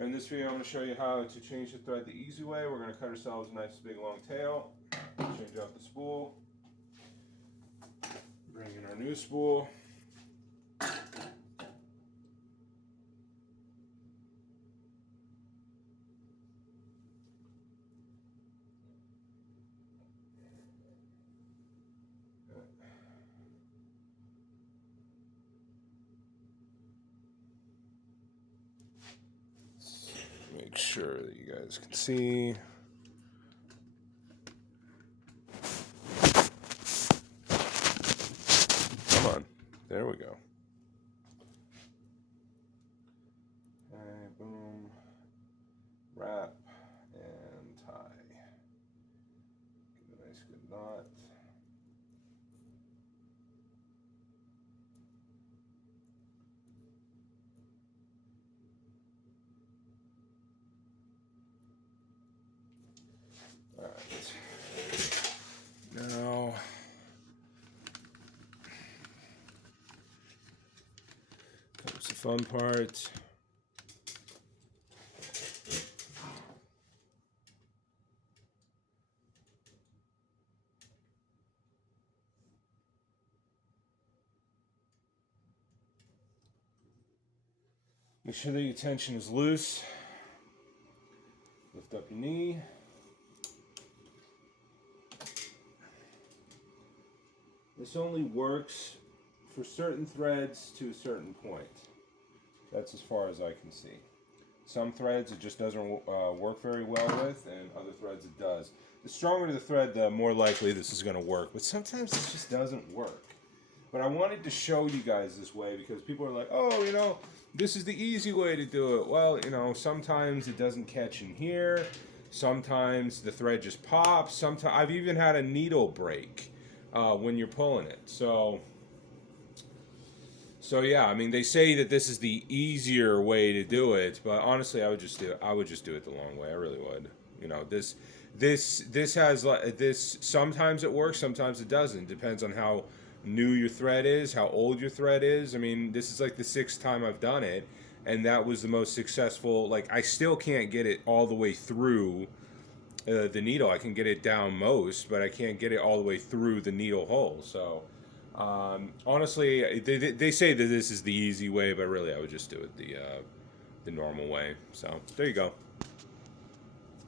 In this video, I'm going to show you how to change the thread the easy way. We're going to cut ourselves a nice big long tail, change out the spool, bring in our new spool. Make sure that you guys can see. Come on. There we go. Okay, boom. Wrap and tie. Give a nice good knot. Alright. Now comes the fun part. Make sure that your tension is loose. Lift up your knee. This only works for certain threads to a certain point. That's as far as I can see. Some threads it just doesn't work very well with, and other threads it does. The stronger the thread, the more likely this is going to work. But sometimes it just doesn't work. But I wanted to show you guys this way because people are like, oh, you know, this is the easy way to do it. Well, you know, sometimes it doesn't catch in here. Sometimes the thread just pops. Sometimes I've even had a needle break when you're pulling it. So yeah, I mean, they say that this is the easier way to do it, but honestly, I would just do it the long way. I really would. You know, this has this. Sometimes it works, sometimes it doesn't. Depends on how new your thread is, how old your thread is. I mean, this is like the 6th time I've done it, and that was the most successful. Like, I still can't get it all the way through the needle. I can get it down most, but I can't get it all the way through the needle hole. So honestly, they say that this is the easy way, but really I would just do it the normal way. So there you go.